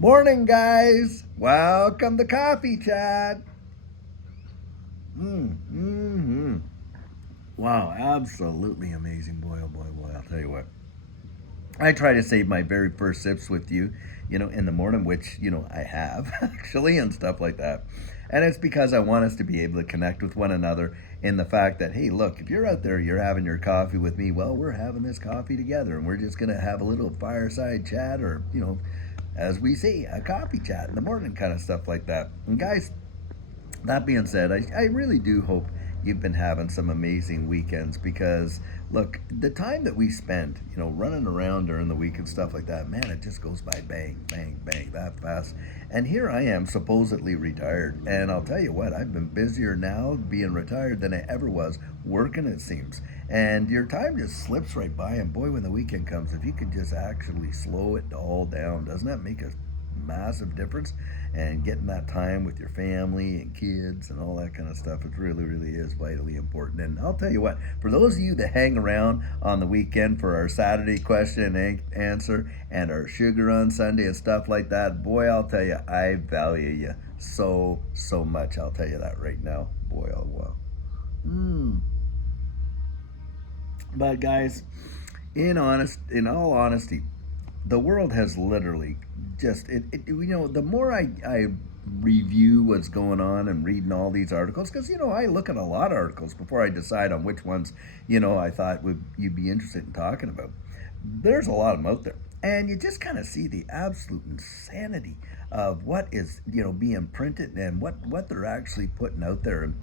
Morning, guys. Welcome to Coffee Chat. Mm-hmm. Wow, absolutely amazing. Boy, oh boy, boy. I'll tell you what. I try to save my very first sips with you, in the morning, which, I have actually, and stuff like that. And it's because I want us to be able to connect with one another in the fact that, hey, look, if you're out there, you're having your coffee with me, well, we're having this coffee together and we're just going to have a little fireside chat or, as we say, a coffee chat in the morning kind of stuff like that. And guys, that being said, I really do hope you've been having some amazing weekends because, look, the time that we spend, running around during the week and stuff like that, man, it just goes by bang, bang, bang, that fast. And here I am, supposedly retired. And I'll tell you what, I've been busier now being retired than I ever was working, it seems. And your time just slips right by. And boy, when the weekend comes, if you could just actually slow it all down, doesn't that make a massive difference? And getting that time with your family and kids and all that kind of stuff, it really, really is vitally important. And I'll tell you what, for those of you that hang around on the weekend for our Saturday question and answer and our sugar on Sunday and stuff like that, boy, I'll tell you, I value you so, so much. I'll tell you that right now. Boy, oh, wow. Mm. But guys, in all honesty, the world has literally just the more I review what's going on and reading all these articles, because I look at a lot of articles before I decide on which ones I thought would you'd be interested in talking about. There's a lot of them out there, and you just kind of see the absolute insanity of what is being printed and what they're actually putting out there. And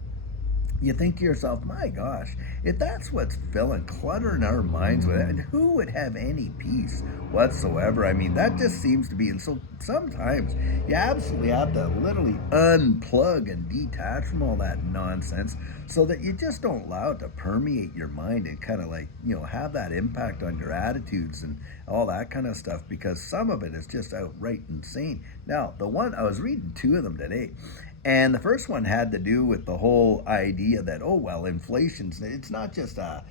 you think to yourself, my gosh, if that's what's filling, cluttering our minds with it, who would have any peace whatsoever? I mean, that just seems to be, and so sometimes you absolutely have to literally unplug and detach from all that nonsense so that you just don't allow it to permeate your mind and kind of like, have that impact on your attitudes and all that kind of stuff, because some of it is just outright insane. Now, the one, I was reading two of them today, and the first one had to do with the whole idea that, oh well, inflation's, it's not just a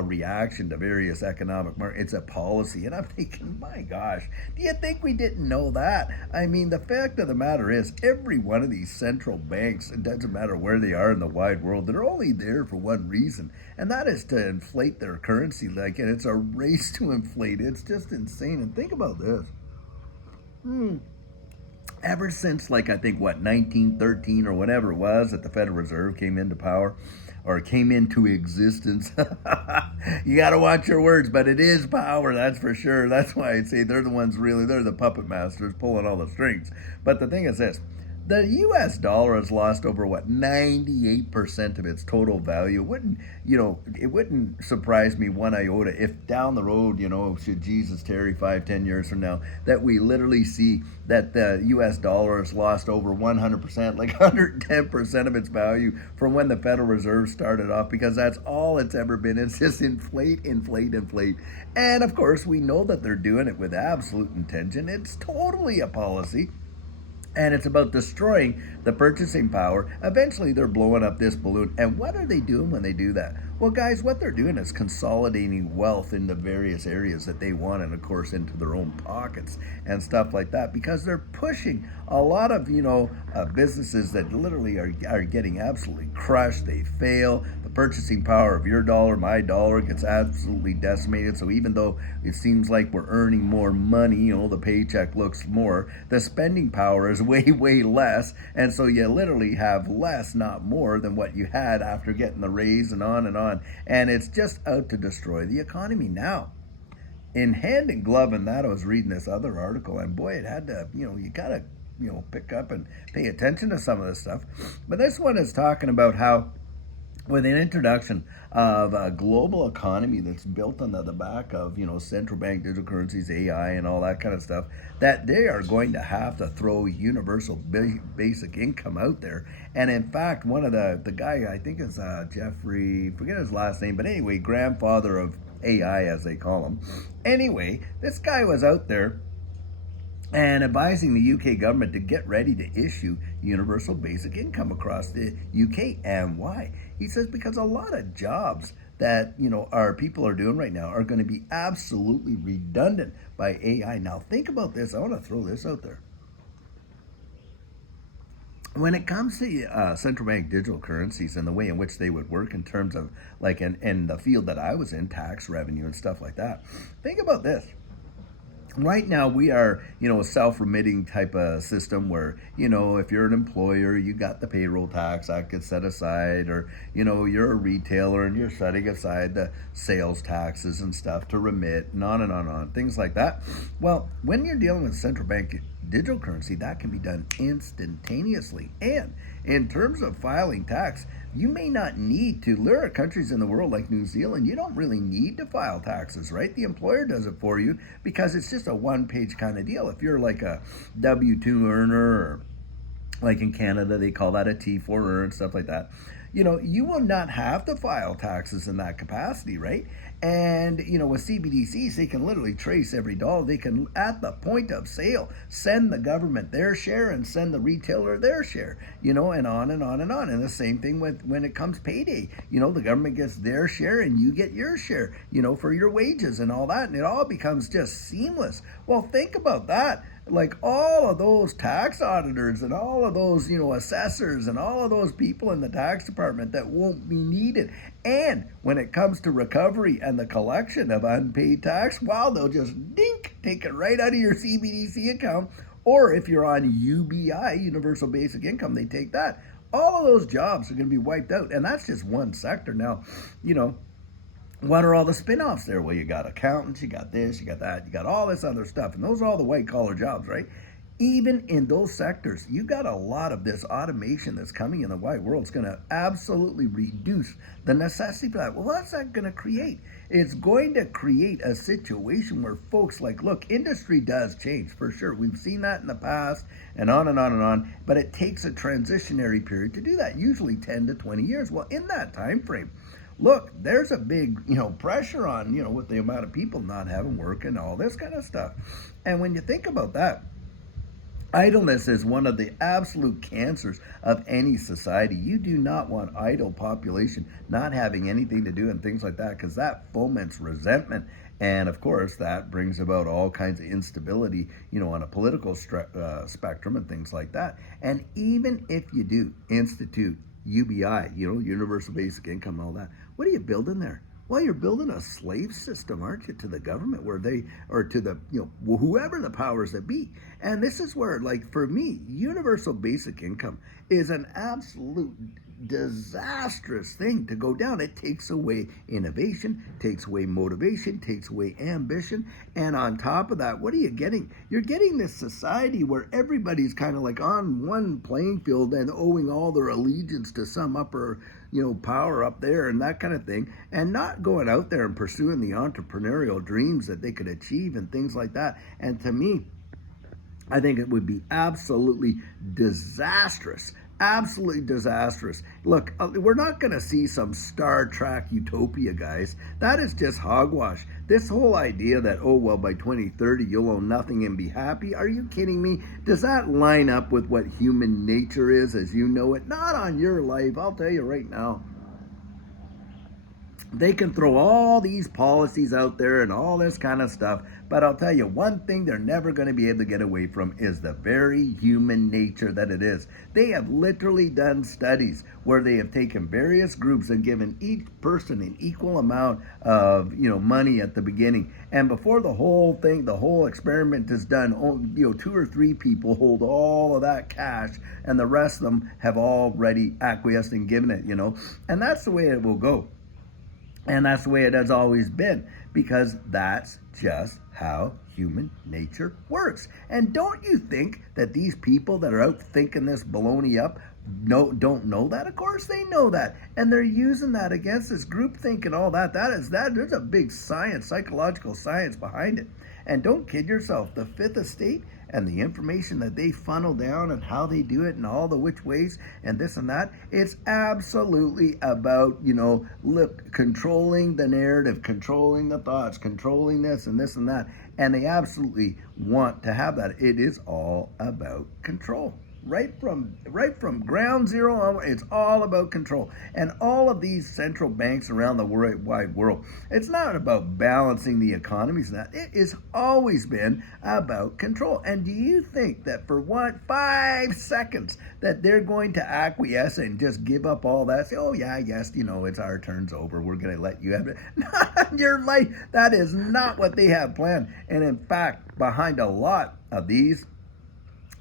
reaction to various economic markets, it's a policy. And I'm thinking, my gosh, do you think we didn't know that? I mean, the fact of the matter is, every one of these central banks, it doesn't matter where they are in the wide world, they're only there for one reason, and that is to inflate their currency. Like, and it's a race to inflate. It's just insane. And think about this. Ever since, like, I think, 1913 or whatever it was that the Federal Reserve came into power or came into existence. You got to watch your words, but it is power, that's for sure. That's why I'd say they're the ones, really, they're the puppet masters pulling all the strings. But the thing is this, the US dollar has lost over 98% of its total value. It wouldn't surprise me one iota if down the road, should Jesus tarry 5-10 years from now, that we literally see that the US dollar has lost over 100%, like 110% of its value from when the Federal Reserve started off, because that's all it's ever been. It's just inflate, inflate, inflate. And of course, we know that they're doing it with absolute intention. It's totally a policy, and it's about destroying the purchasing power. Eventually, they're blowing up this balloon. And what are they doing when they do that? Well, guys, what they're doing is consolidating wealth into various areas that they want, and of course, into their own pockets and stuff like that, because they're pushing a lot of, businesses that literally are getting absolutely crushed. They fail. The purchasing power of your dollar, my dollar, gets absolutely decimated. So even though it seems like we're earning more money, the paycheck looks more, the spending power is way, way less. And so you literally have less, not more, than what you had after getting the raise and on and on. And it's just out to destroy the economy now. In hand and glove in that, I was reading this other article, and boy, it had to, you gotta, pick up and pay attention to some of this stuff. But this one is talking about how, with an introduction of a global economy that's built on the back of central bank digital currencies, AI, and all that kind of stuff, that they are going to have to throw universal basic income out there. And in fact, one of the guy, I think is Jeffrey, forget his last name, but anyway, grandfather of AI, as they call him. Anyway, this guy was out there and advising the UK government to get ready to issue universal basic income across the UK. And why? He says because a lot of jobs that, our people are doing right now are going to be absolutely redundant by AI. Now, think about this. I want to throw this out there. When it comes to central bank digital currencies and the way in which they would work in terms of like in the field that I was in, tax revenue and stuff like that, think about this. Right now we are, a self-remitting type of system where, if you're an employer, you got the payroll tax that gets set aside, or, you're a retailer and you're setting aside the sales taxes and stuff to remit, and on and on and on, things like that. Well, when you're dealing with central bank digital currency, that can be done instantaneously. And in terms of filing tax, you may not need to. There are countries in the world like New Zealand, you don't really need to file taxes, right? The employer does it for you because it's just a one-page kind of deal. If you're like a W-2 earner, or like in Canada, they call that a T4 earner and stuff like that, you will not have to file taxes in that capacity, right? And, with CBDCs, they can literally trace every dollar. They can, at the point of sale, send the government their share and send the retailer their share, and on and on and on. And the same thing with when it comes payday. The government gets their share and you get your share, for your wages and all that. And it all becomes just seamless. Well, think about that. Like all of those tax auditors and all of those, assessors and all of those people in the tax department that won't be needed. And when it comes to recovery and the collection of unpaid tax, well, they'll just take it right out of your CBDC account. Or if you're on UBI, Universal Basic Income, they take that. All of those jobs are going to be wiped out. And that's just one sector. Now, what are all the spin-offs there? Well, you got accountants, you got this, you got that, you got all this other stuff. And those are all the white-collar jobs, right? Even in those sectors, you got a lot of this automation that's coming in the white world. It's going to absolutely reduce the necessity for that. Well, what's that going to create? It's going to create a situation where folks like, look, industry does change for sure. We've seen that in the past and on and on and on, but it takes a transitionary period to do that, usually 10 to 20 years. Well, in that time frame, look, there's a big, pressure on, with the amount of people not having work and all this kind of stuff. And when you think about that, idleness is one of the absolute cancers of any society. You do not want idle population not having anything to do and things like that, because that foments resentment. And of course, that brings about all kinds of instability, on a political spectrum and things like that. And even if you do institute UBI, Universal Basic Income, all that, what are you building there? Well, you're building a slave system, aren't you, to the government, where they, or to the, whoever the powers that be. And this is where, like, for me, Universal Basic Income is an absolute disastrous thing to go down. It takes away innovation, takes away motivation, takes away ambition. And on top of that, what are you getting? You're getting this society where everybody's kind of like on one playing field and owing all their allegiance to some upper, power up there and that kind of thing, and not going out there and pursuing the entrepreneurial dreams that they could achieve and things like that. And to me, I think it would be absolutely disastrous. Absolutely disastrous. Look, we're not going to see some Star Trek utopia, guys. That is just hogwash. This whole idea that, by 2030 you'll own nothing and be happy, are you kidding me? Does that line up with what human nature is as you know it? Not on your life, I'll tell you right now. They can throw all these policies out there and all this kind of stuff, but I'll tell you one thing they're never going to be able to get away from is the very human nature that it is. They have literally done studies where they have taken various groups and given each person an equal amount of, money at the beginning. And before the whole thing, the whole experiment is done, 2 or 3 people hold all of that cash and the rest of them have already acquiesced and given it, and that's the way it will go. And that's the way it has always been, because that's just how human nature works. And don't you think that these people that are out thinking this baloney up don't know that? Of course they know that. And they're using that against this groupthink and all that. There's a big science, psychological science behind it. And don't kid yourself, the Fifth Estate and the information that they funnel down and how they do it and all the which ways and this and that, it's absolutely about, controlling the narrative, controlling the thoughts, controlling this and this and that. And they absolutely want to have that. It is all about control. right from ground zero on. It's all about control. And all of these central banks around the wide world, it's not about balancing the economies. It has always been about control. And do you think that for 5 seconds that they're going to acquiesce and just give up all that? Say, oh yeah, yes, it's our turn's over. We're going to let you have it. Not your life. That is not what they have planned. And in fact, behind a lot of these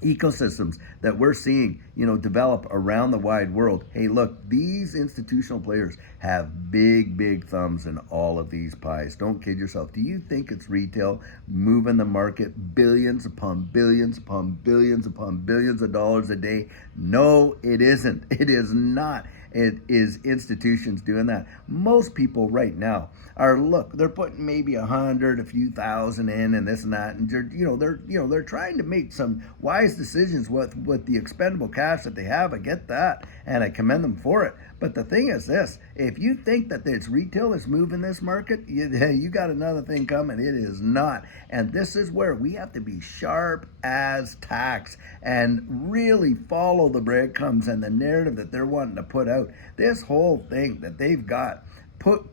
ecosystems that we're seeing, develop around the wide world. Hey, look, these institutional players have big thumbs in all of these pies. Don't kid yourself. Do you think it's retail moving the market billions upon billions upon billions upon billions of dollars a day? No, it isn't. It is not. It is institutions doing that. Most people right now they're putting maybe 100, a few thousand in, and this and that, and they're trying to make some wise decisions with the expendable cash that they have. I get that, and I commend them for it. But the thing is this: if you think that it's retail that's moving this market, you got another thing coming. It is not, and this is where we have to be sharp as tacks and really follow the breadcrumbs and the narrative that they're wanting to put out. This whole thing that they've got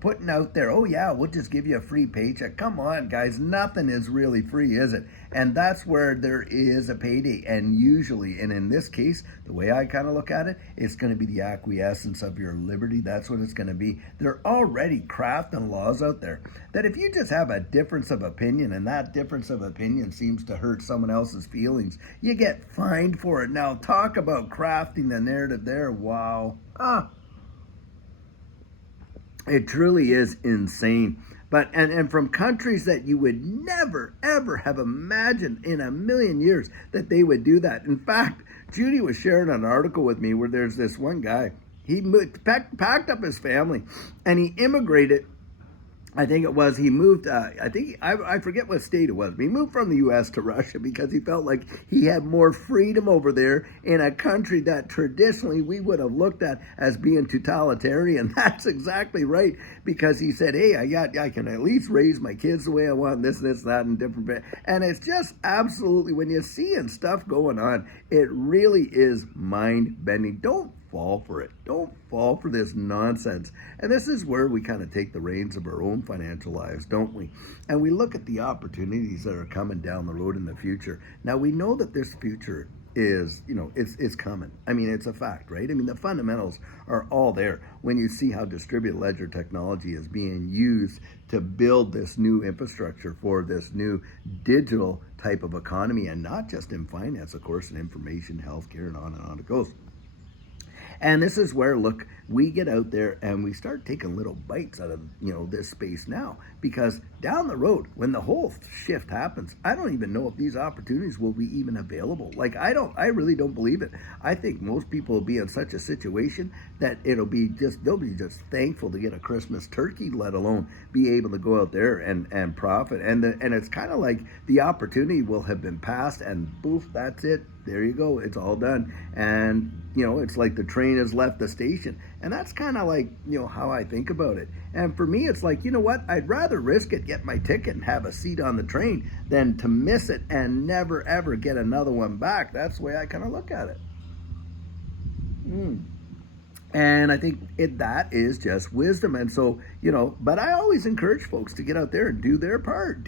putting out there, oh yeah, we'll just give you a free paycheck. Come on, guys, nothing is really free, is it? And that's where there is a payday. And usually, and in this case, the way I kind of look at it, it's going to be the acquiescence of your liberty. That's what it's going to be. They're already crafting laws out there that if you just have a difference of opinion, and that difference of opinion seems to hurt someone else's feelings, you get fined for it. Now, talk about crafting the narrative there. Wow. It truly is insane. But and from countries that you would never ever have imagined in a million years that they would do that. In fact, Judy was sharing an article with me where there's this one guy. He packed up his family and he immigrated. I think it was, he moved, I forget what state it was, but he moved from the U.S. to Russia because he felt like he had more freedom over there in a country that traditionally we would have looked at as being totalitarian. That's exactly right, because he said, hey, I can at least raise my kids the way I want, this, that, and different. And it's just absolutely, when you're seeing stuff going on, it really is mind-bending. Don't fall for it. Don't fall for this nonsense. And this is where we kind of take the reins of our own financial lives, don't we? And we look at the opportunities that are coming down the road in the future. Now, we know that this future is, it's coming. I mean, it's a fact, right? I mean, the fundamentals are all there when you see how distributed ledger technology is being used to build this new infrastructure for this new digital type of economy, and not just in finance, of course, in information, healthcare, and on it goes. And this is where, look, we get out there and we start taking little bites out of, this space now. Because down the road, when the whole shift happens, I don't even know if these opportunities will be even available. Like, I really don't believe it. I think most people will be in such a situation that they'll be just thankful to get a Christmas turkey, let alone be able to go out there and profit. And it's kind of like the opportunity will have been passed and boof, that's it. There you go. It's all done. And, it's like the train has left the station. And that's kind of like, how I think about it. And for me, it's like, you know what? I'd rather risk it, get my ticket and have a seat on the train than to miss it and never, ever get another one back. That's the way I kind of look at it. And I think that is just wisdom. And so, but I always encourage folks to get out there and do their part.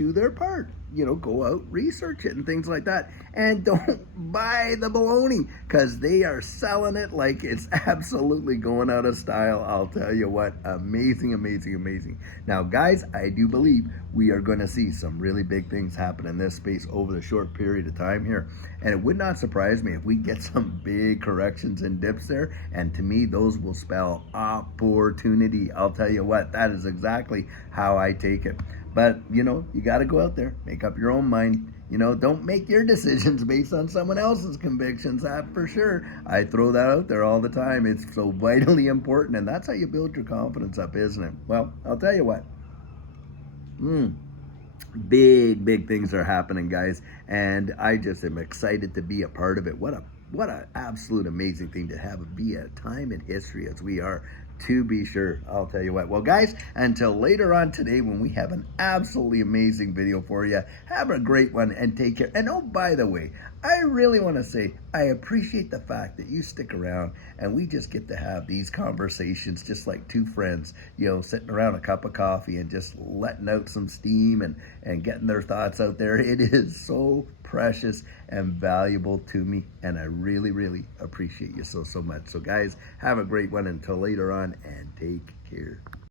Go out, research it and things like that. And don't buy the baloney, because they are selling it like it's absolutely going out of style. I'll tell you what, amazing, amazing, amazing. Now, guys, I do believe we are going to see some really big things happen in this space over the short period of time here. And it would not surprise me if we get some big corrections and dips there. And to me, those will spell opportunity. I'll tell you what, that is exactly how I take it. But, you got to go out there, make up your own mind. Don't make your decisions based on someone else's convictions, that for sure. I throw that out there all the time. It's so vitally important, and that's how you build your confidence up, isn't it? Well, I'll tell you what. Big things are happening, guys, and I just am excited to be a part of it. What an absolute amazing thing to have be a time in history as we are, to be sure. I'll tell you what. Well, guys, until later on today when we have an absolutely amazing video for you, have a great one and take care. And oh, by the way, I really want to say I appreciate the fact that you stick around and we just get to have these conversations just like two friends, sitting around a cup of coffee and just letting out some steam and getting their thoughts out there. It is so precious and valuable to me, and I really, really appreciate you so much. So, guys, have a great one until later on, and take care.